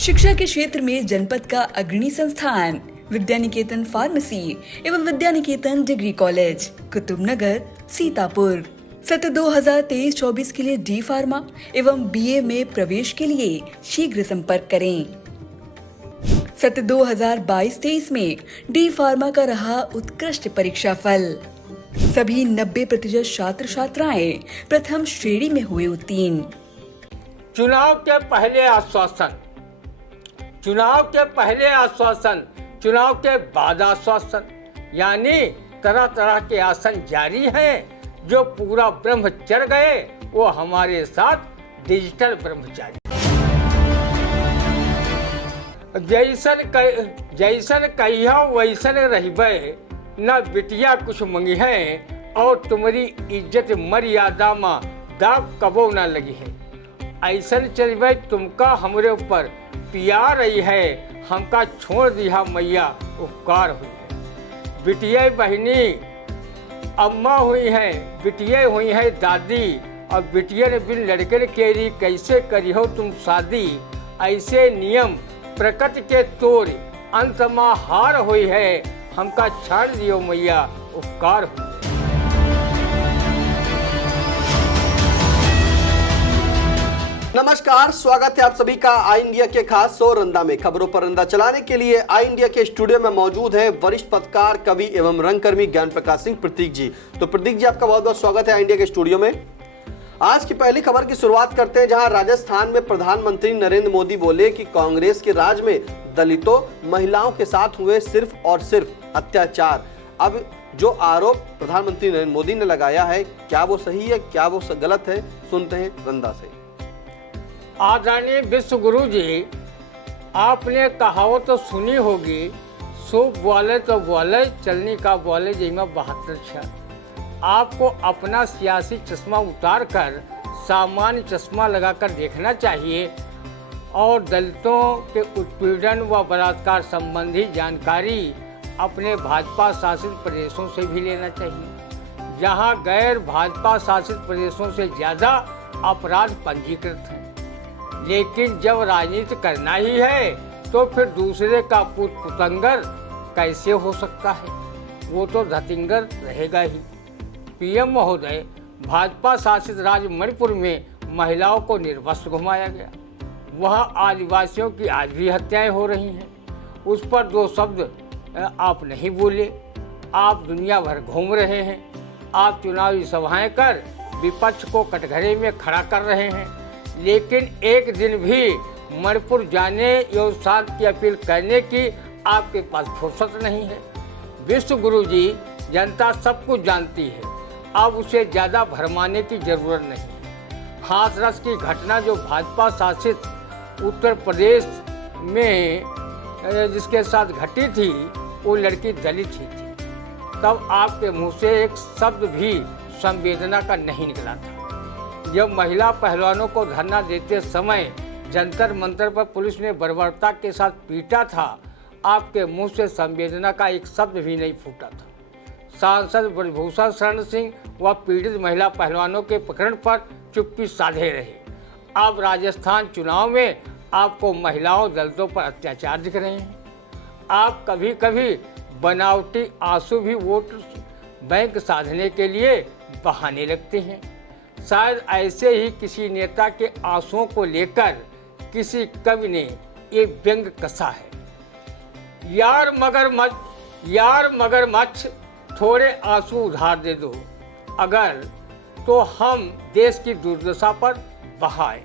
शिक्षा के क्षेत्र में जनपद का अग्रणी संस्थान विद्यानिकेतन फार्मेसी एवं विद्यानिकेतन डिग्री कॉलेज कुतुबनगर सीतापुर। सत्र 2023-24 के लिए डी फार्मा एवं बीए में प्रवेश के लिए शीघ्र संपर्क करें। सत्र 2022-23 में डी फार्मा का रहा उत्कृष्ट परीक्षा फल। सभी 90% छात्र छात्राएं प्रथम श्रेणी में हुए उत्तीर्ण। चुनाव के पहले आश्वासन, चुनाव के बाद आश्वासन, यानी तरह तरह के आसन जारी हैं। जो पूरा ब्रह्मचर्य गए वो हमारे साथ डिजिटल ब्रह्मचारी। जैसन कहिया वैसन रहिबे, न बिटिया कुछ मंगी है और तुम्हारी इज्जत मर्यादा में दाग कबो न लगी है। ऐसन चलबे तुमका हमरे ऊपर पिया रही है, हमका छोड़ दिया मैया उपकार हुई है। बिटिया बहनी अम्मा हुई है, बिटिया हुई है दादी, और बिटिया ने बिन लड़के केरी कैसे करी हो तुम शादी। ऐसे नियम प्रकृति के तोड़ अंत में हार हुई है, हमका छाड़ दियो मैया उपकार हुई है। नमस्कार, स्वागत है आप सभी का आई इंडिया के खास शो रंदा में। खबरों पर रंदा चलाने के लिए आई इंडिया के स्टूडियो में मौजूद है वरिष्ठ पत्रकार, कवि एवं रंगकर्मी ज्ञान प्रकाश सिंह प्रतीक जी। तो प्रतीक जी, आपका बहुत बहुत स्वागत है आई इंडिया के स्टूडियो में। आज की पहली खबर की शुरुआत करते हैं, जहां राजस्थान में प्रधानमंत्री नरेंद्र मोदी बोले कि कांग्रेस के राज में दलितों, महिलाओं के साथ हुए सिर्फ और सिर्फ अत्याचार। अब जो आरोप प्रधानमंत्री नरेंद्र मोदी ने लगाया है, क्या वो सही है, क्या वो गलत है? सुनते हैं रंदा से। आदरणीय विश्व गुरु जी, आपने कहावत तो सुनी होगी, सो बोले तो बोले, चलनी का बोले जिसमें 72 क्षण। आपको अपना सियासी चश्मा उतार कर सामान्य चश्मा लगाकर देखना चाहिए और दलितों के उत्पीड़न व बलात्कार संबंधी जानकारी अपने भाजपा शासित प्रदेशों से भी लेना चाहिए, जहां गैर भाजपा शासित प्रदेशों से ज़्यादा अपराध पंजीकृत हैं। लेकिन जब राजनीति करना ही है तो फिर दूसरे का पुत पुतंगर कैसे हो सकता है? वो तो धतिंगर रहेगा ही। पीएम महोदय, भाजपा शासित राज्य मणिपुर में महिलाओं को निर्वस्त्र घुमाया गया। वहाँ आदिवासियों की आज भी हत्याएं हो रही हैं। उस पर 2 शब्द आप नहीं बोले। आप दुनिया भर घूम रहे हैं, आप चुनावी सभाएं कर विपक्ष को कटघरे में खड़ा कर रहे हैं, लेकिन एक दिन भी मणिपुर जाने या शांति की अपील करने की आपके पास फुर्सत नहीं है। विश्व गुरु जी, जनता सब कुछ जानती है, अब उसे ज़्यादा भरमाने की जरूरत नहीं है। हाथरस की घटना जो भाजपा शासित उत्तर प्रदेश में जिसके साथ घटी थी, वो लड़की दलित ही थी। तब आपके मुंह से एक शब्द भी संवेदना का नहीं निकला था। जब महिला पहलवानों को धरना देते समय जंतर मंतर पर पुलिस ने बर्बरता के साथ पीटा था, आपके मुंह से संवेदना का एक शब्द भी नहीं फूटा था। सांसद ब्रजभूषण शरण सिंह व पीड़ित महिला पहलवानों के प्रकरण पर चुप्पी साधे रहे। अब राजस्थान चुनाव में आपको महिलाओं, दलितों पर अत्याचार दिख रहे हैं। आप कभी कभी बनावटी आंसू भी वोट बैंक साधने के लिए बहाने लगते हैं। शायद ऐसे ही किसी नेता के आंसुओं को लेकर किसी कवि ने ये व्यंग कसा है। यार मगरमच्छ थोड़े आंसू उधार दे दो, अगर तो हम देश की दुर्दशा पर बहाए।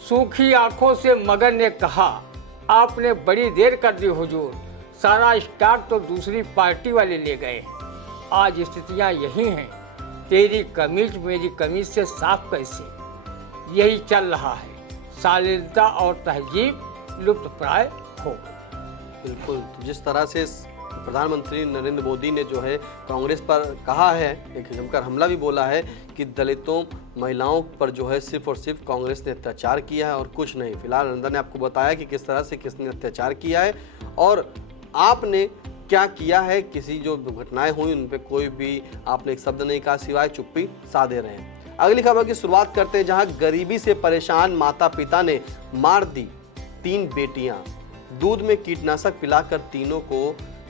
सूखी आंखों से मगर ने कहा, आपने बड़ी देर कर दी हुजूर, सारा स्टाक तो दूसरी पार्टी वाले ले गए हैं। आज स्थितियां यही हैं, तेरी कमीज मेरी कमीज से साफ कैसे, यही चल रहा है। शालीनता और तहजीब लुप्त प्राय हो गई। बिल्कुल, जिस तरह से प्रधानमंत्री नरेंद्र मोदी ने जो है कांग्रेस पर कहा है, एक जमकर हमला भी बोला है कि दलितों, महिलाओं पर जो है सिर्फ और सिर्फ कांग्रेस ने अत्याचार किया है और कुछ नहीं। फिलहाल नंदा ने आपको बताया कि किस तरह से किसने अत्याचार किया है और आपने क्या किया है। किसी जो दुर्घटनाएं हुई उन पे कोई भी आपने एक शब्द नहीं कहा, सिवाय चुप्पी साधे रहे हैं। अगली खबर की शुरुआत करते हैं, जहां गरीबी से परेशान माता पिता ने मार दी 3 बेटियां, दूध में कीटनाशक पिलाकर तीनों को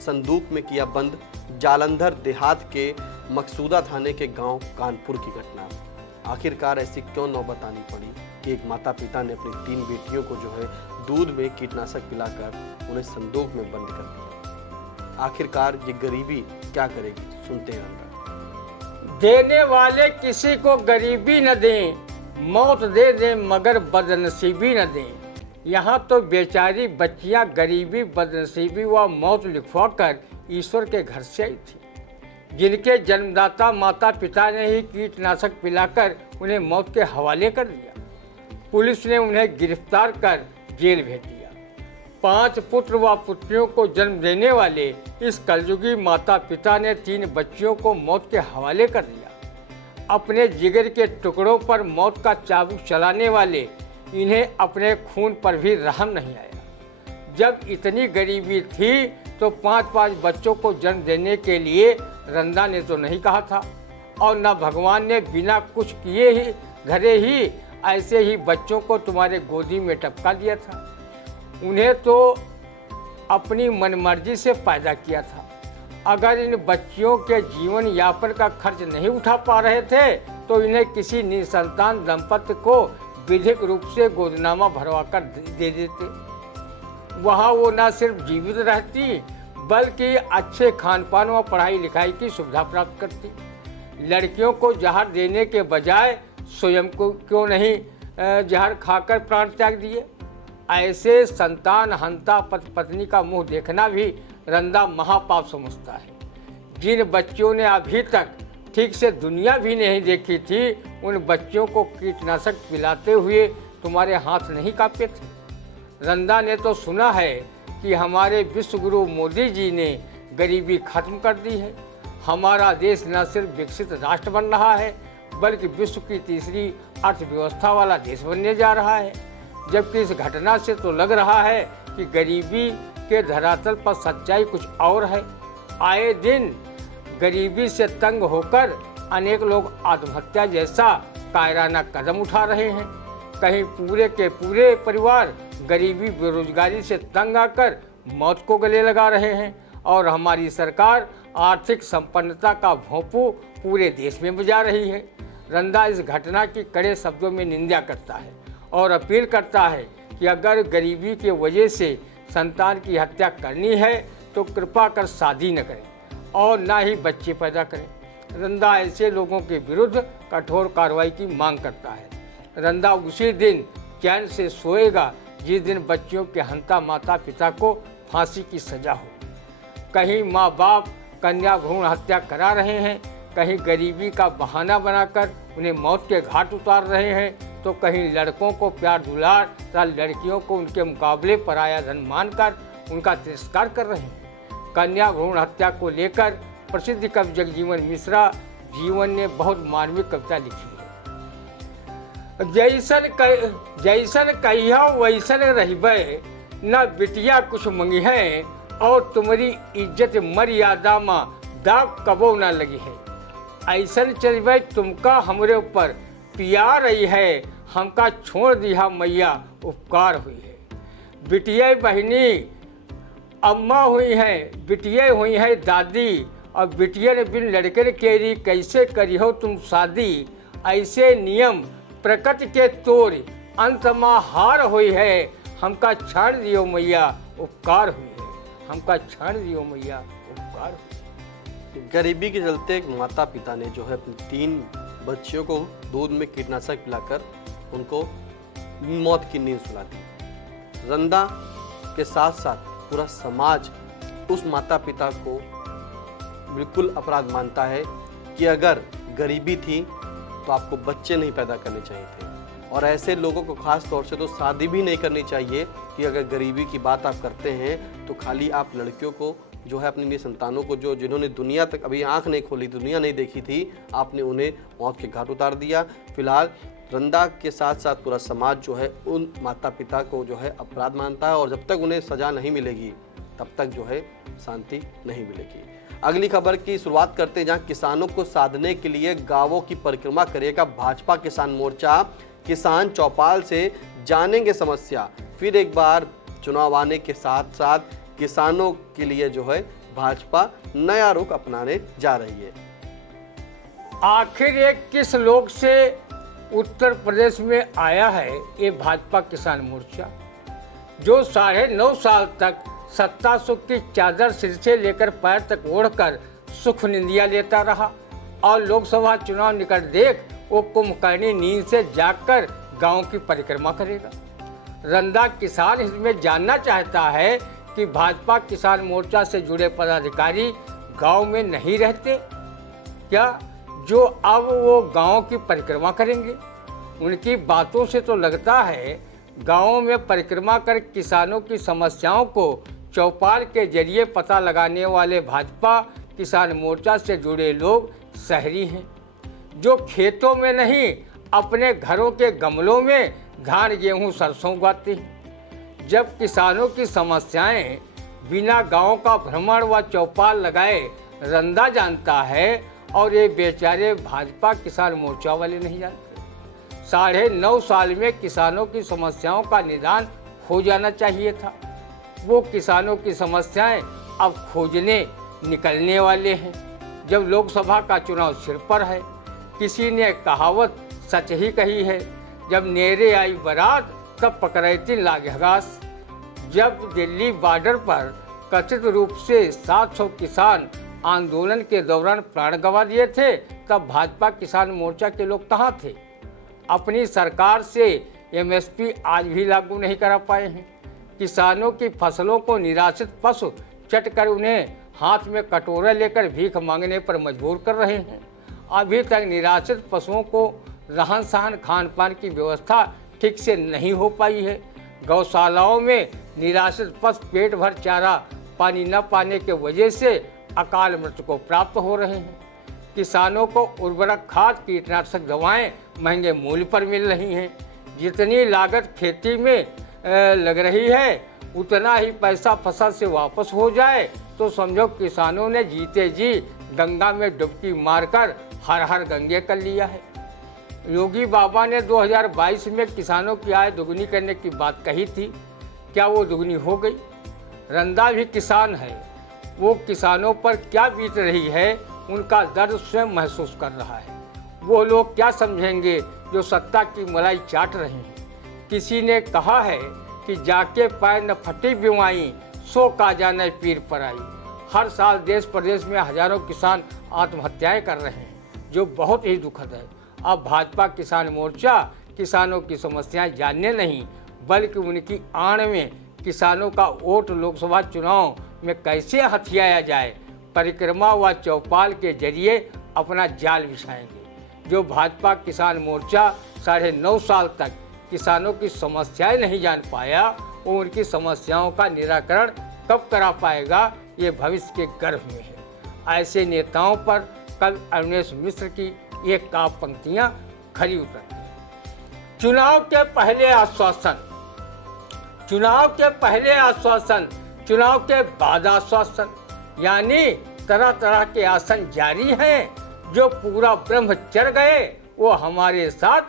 संदूक में किया बंद। जालंधर देहात के मकसूदा थाने के गांव कानपुर की घटना। आखिरकार ऐसी क्यों नौबत आनी पड़ी कि एक माता पिता ने अपनी 3 बेटियों को जो है दूध में कीटनाशक पिलाकर उन्हें संदूक में बंद कर दिया। आखिरकार ये गरीबी क्या करेगी, सुनते हैं अंदर। देने वाले किसी को गरीबी न दें, मौत दे दें मगर बदनसीबी न दें। यहाँ तो बेचारी बच्चियाँ गरीबी, बदनसीबी व मौत लिखवा कर ईश्वर के घर से आई थी, जिनके जन्मदाता माता पिता ने ही कीटनाशक पिलाकर उन्हें मौत के हवाले कर दिया। पुलिस ने उन्हें गिरफ्तार कर जेल भेज दिया। 5 पुत्र व पुत्रियों को जन्म देने वाले इस कलयुगी माता पिता ने 3 बच्चियों को मौत के हवाले कर दिया। अपने जिगर के टुकड़ों पर मौत का चाबुक चलाने वाले इन्हें अपने खून पर भी रहम नहीं आया। जब इतनी गरीबी थी तो 5-5 बच्चों को जन्म देने के लिए रंदा ने तो नहीं कहा था, और न भगवान ने बिना कुछ किए ही धरे ही ऐसे ही बच्चों को तुम्हारे गोदी में टपका दिया था। उन्हें तो अपनी मनमर्जी से पैदा किया था। अगर इन बच्चियों के जीवन यापन का खर्च नहीं उठा पा रहे थे तो इन्हें किसी निसंतान दंपत्ति को विधिक रूप से गोदनामा भरवाकर दे देते। वहाँ वो न सिर्फ जीवित रहती बल्कि अच्छे खान पान व पढ़ाई लिखाई की सुविधा प्राप्त करती। लड़कियों को जहर देने के बजाय स्वयं को क्यों नहीं जहर खाकर प्राण त्याग दिए। ऐसे संतान हंता पत्नी का मुंह देखना भी रंदा महापाप समझता है। जिन बच्चों ने अभी तक ठीक से दुनिया भी नहीं देखी थी, उन बच्चों को कीटनाशक पिलाते हुए तुम्हारे हाथ नहीं कांपे थे। रंदा ने तो सुना है कि हमारे विश्व गुरु मोदी जी ने गरीबी खत्म कर दी है। हमारा देश न सिर्फ विकसित राष्ट्र बन रहा है बल्कि विश्व की तीसरी अर्थव्यवस्था वाला देश बनने जा रहा है। जबकि इस घटना से तो लग रहा है कि गरीबी के धरातल पर सच्चाई कुछ और है। आए दिन गरीबी से तंग होकर अनेक लोग आत्महत्या जैसा कायराना कदम उठा रहे हैं। कहीं पूरे के पूरे परिवार गरीबी बेरोजगारी से तंग आकर मौत को गले लगा रहे हैं, और हमारी सरकार आर्थिक संपन्नता का भोंपू पूरे देश में बजा रही है। रंदा इस घटना की कड़े शब्दों में निंदा करता है और अपील करता है कि अगर गरीबी की वजह से संतान की हत्या करनी है तो कृपा कर शादी न करें और ना ही बच्चे पैदा करें। रंदा ऐसे लोगों के विरुद्ध कठोर कार्रवाई की मांग करता है। रंदा उसी दिन चैन से सोएगा जिस दिन बच्चियों के हंता माता पिता को फांसी की सजा हो। कहीं माँ बाप कन्या भ्रूण हत्या करा रहे हैं, कहीं गरीबी का बहाना बनाकर उन्हें मौत के घाट उतार रहे हैं, तो कहीं लड़कों को प्यार दुलार तथा लड़कियों को उनके मुकाबले पराया धन मानकर उनका तिरस्कार कर रहे हैं। कन्या भ्रूण हत्या को लेकर प्रसिद्ध कवि जगजीवन मिश्रा जीवन ने बहुत मार्मिक कविता लिखी है। जैसन कहिया वैसन रहिबे, न बिटिया कुछ मंगी है, और तुम्हारी इज्जत मर्यादा में दाग कबो न लगी है। ऐसन चलबे तुमका हमरे ऊपर पिया रही है, हमका छोड़ दिया मैया उपकार हुई है। बिटिया बहनी अम्मा हुई है, बिटिया हुई है दादी, और बिटिया ने बिन लड़के के री कैसे करी हो तुम शादी। ऐसे नियम प्रकृति के तोड़ अंत में हार हुई है, हमका छाड़ दियो मैया उपकार हुई है, हमका छाड़ दियो मैया उपकार हुई। गरीबी के चलते माता पिता ने जो है अपनी 3 बच्चियों को दूध में कीटनाशक पिलाकर उनको मौत की नींद सुला दी। रंदा के साथ साथ पूरा समाज उस माता पिता को बिल्कुल अपराध मानता है कि अगर गरीबी थी तो आपको बच्चे नहीं पैदा करने चाहिए थे, और ऐसे लोगों को खास तौर से तो शादी भी नहीं करनी चाहिए कि अगर गरीबी की बात आप करते हैं तो खाली आप लड़कियों को जो है अपनी संतानों को जो जिन्होंने दुनिया तक अभी आंख नहीं खोली, दुनिया नहीं देखी थी, आपने उन्हें मौत के घाट उतार दिया। फिलहाल रंदा के साथ साथ पूरा समाज जो है उन माता पिता को जो है अपराध मानता है, और जब तक उन्हें सजा नहीं मिलेगी तब तक जो है शांति नहीं मिलेगी। अगली खबर की शुरुआत करते हैं, जहां किसानों को साधने के लिए गांवों की परिक्रमा करेगा भाजपा किसान मोर्चा। किसान चौपाल से जानेंगे समस्या। फिर एक बार चुनाव आने के साथ साथ किसानों के लिए जो है भाजपा नया रुख अपनाने जा रही है। आखिर ये किस लोक से उत्तर प्रदेश में आया है ये भाजपा किसान मोर्चा, जो 9.5 साल तक सत्ता सुख की चादर सिर से लेकर पैर तक ओढ़कर सुख निंदिया लेता रहा और लोकसभा चुनाव निकट देख वो कुंभकर्णी नींद से जागकर गांव की परिक्रमा करेगा। रंदा किसान इसमें जानना चाहता है कि भाजपा किसान मोर्चा से जुड़े पदाधिकारी गांव में नहीं रहते क्या, जो अब वो गांव की परिक्रमा करेंगे। उनकी बातों से तो लगता है गांवों में परिक्रमा कर किसानों की समस्याओं को चौपाल के जरिए पता लगाने वाले भाजपा किसान मोर्चा से जुड़े लोग शहरी हैं, जो खेतों में नहीं अपने घरों के गमलों में धान गेहूं सरसों उगाते हैं। जब किसानों की समस्याएं बिना गांव का भ्रमण व चौपाल लगाए रंदा जानता है और ये बेचारे भाजपा किसान मोर्चा वाले नहीं जानते। 9.5 साल में किसानों की समस्याओं का निदान हो जाना चाहिए था। वो किसानों की समस्याएं अब खोजने निकलने वाले हैं जब लोकसभा का चुनाव सिर पर है। किसी ने कहावत सच ही कही है, जब नेरे आई बारात तब पकड़ती लागे घास। जब दिल्ली बॉर्डर पर कथित रूप से 700 किसान आंदोलन के दौरान प्राण गंवा दिए थे, तब भाजपा किसान मोर्चा के लोग कहाँ थे। अपनी सरकार से एमएसपी आज भी लागू नहीं करा पाए हैं। किसानों की फसलों को निराश्रित पशु चट कर उन्हें हाथ में कटोरा लेकर भीख मांगने पर मजबूर कर रहे हैं। अभी तक निराश्रित पशुओं को रहन सहन खान पान की व्यवस्था ठीक से नहीं हो पाई है। गौशालाओं में निराश्रित पशु पेट भर चारा पानी न पाने के वजह से अकाल मृत्यु को प्राप्त हो रहे हैं। किसानों को उर्वरक खाद कीटनाशक दवाएं महंगे मूल्य पर मिल रही हैं। जितनी लागत खेती में लग रही है उतना ही पैसा फसल से वापस हो जाए तो समझो किसानों ने जीते जी गंगा में डुबकी मारकर हर हर गंगे कर लिया है। योगी बाबा ने 2022 में किसानों की आय दुगनी करने की बात कही थी, क्या वो दुगनी हो गई। रंदा भी किसान है, वो किसानों पर क्या बीत रही है उनका दर्द स्वयं महसूस कर रहा है। वो लोग क्या समझेंगे जो सत्ता की मलाई चाट रहे हैं। किसी ने कहा है कि जाके पैर न फटी बीमाई सो का जाने पीर पर आई। हर साल देश प्रदेश में हजारों किसान आत्महत्याएं कर रहे हैं, जो बहुत ही दुखद है। अब भाजपा किसान मोर्चा किसानों की समस्याएं जानने नहीं बल्कि उनकी आड़ में किसानों का वोट लोकसभा चुनाव में कैसे हथियाया जाए परिक्रमा व चौपाल के जरिए अपना जाल बिछाएंगे। जो भाजपा किसान मोर्चा 9.5 साल तक किसानों की समस्याएं नहीं जान पाया, वो उनकी समस्याओं का निराकरण कब करा पाएगा, ये भविष्य के गर्भ में है। ऐसे नेताओं पर कल अवनीश मिश्र की ये काव्य पंक्तियां खरी उतरती हैं। चुनाव के पहले आश्वासन, चुनाव के पहले आश्वासन, चुनाव के बाद आश्वासन, यानी तरह तरह के आसन जारी हैं। जो पूरा ब्रह्मचर्य गए वो हमारे साथ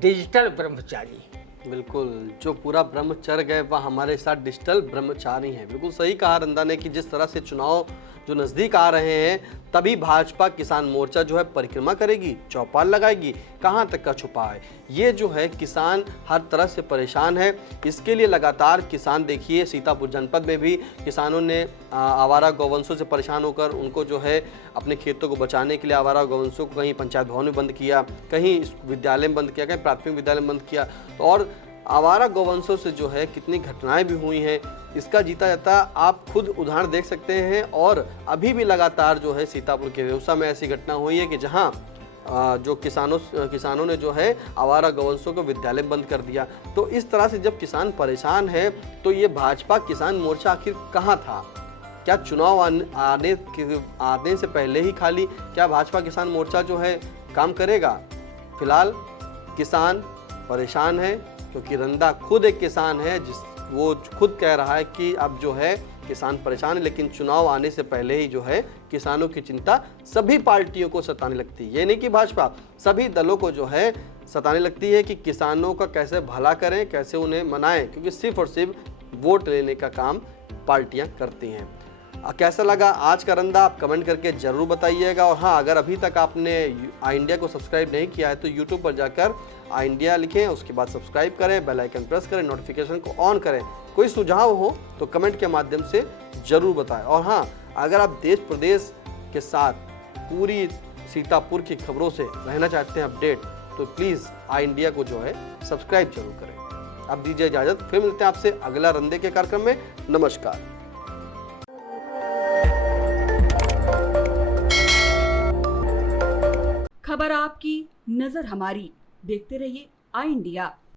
डिजिटल ब्रह्मचारी हैं। बिल्कुल, जो पूरा ब्रह्मचर्य गए वह हमारे साथ डिजिटल ब्रह्मचारी हैं। बिल्कुल सही कहा रंदा ने कि जिस तरह से चुनाव जो नज़दीक आ रहे हैं तभी भाजपा किसान मोर्चा जो है परिक्रमा करेगी, चौपाल लगाएगी, कहाँ तक का छुपा है। ये जो है किसान हर तरह से परेशान है। इसके लिए लगातार किसान देखिए सीतापुर जनपद में भी किसानों ने आवारा गौवंशों से परेशान होकर उनको जो है अपने खेतों को बचाने के लिए आवारा गौवंशों को कहीं पंचायत भवन में बंद किया, कहीं विद्यालय में बंद किया, कहीं प्राथमिक विद्यालय में बंद किया। और आवारा गौवंशों से जो है कितनी घटनाएं भी हुई हैं, इसका जीता जाता आप खुद उदाहरण देख सकते हैं। और अभी भी लगातार जो है सीतापुर के रेउसा में ऐसी घटना हुई है कि जहां जो किसानों ने जो है आवारा गौवंशों को विद्यालय बंद कर दिया। तो इस तरह से जब किसान परेशान है तो ये भाजपा किसान मोर्चा आखिर कहाँ था। क्या चुनाव आने से पहले ही खाली क्या भाजपा किसान मोर्चा जो है काम करेगा। फिलहाल किसान परेशान है क्योंकि रंदा खुद एक किसान है, वो खुद कह रहा है कि अब जो है किसान परेशान है। लेकिन चुनाव आने से पहले ही जो है किसानों की चिंता सभी पार्टियों को सताने लगती है। ये नहीं कि भाजपा, सभी दलों को जो है सताने लगती है कि किसानों का कैसे भला करें, कैसे उन्हें मनाएं, क्योंकि सिर्फ और सिर्फ वोट लेने का काम पार्टियां करती हैं। कैसा लगा आज का रंदा आप कमेंट करके ज़रूर बताइएगा। और हाँ, अगर अभी तक आपने आई इंडिया को सब्सक्राइब नहीं किया है तो यूट्यूब पर जाकर आई इंडिया लिखें, उसके बाद सब्सक्राइब करें, बेल आइकन प्रेस करें, नोटिफिकेशन को ऑन करें। कोई सुझाव हो तो कमेंट के माध्यम से ज़रूर बताएं। और हाँ, अगर आप देश प्रदेश के साथ पूरी सीतापुर की खबरों से रहना चाहते हैं अपडेट, तो प्लीज़ आई इंडिया को जो है सब्सक्राइब जरूर करें। अब दीजिए इजाज़त, फिर मिलते हैं आपसे अगला रंदे के कार्यक्रम में। नमस्कार। खबर आपकी, नजर हमारी। देखते रहिए आई इंडिया।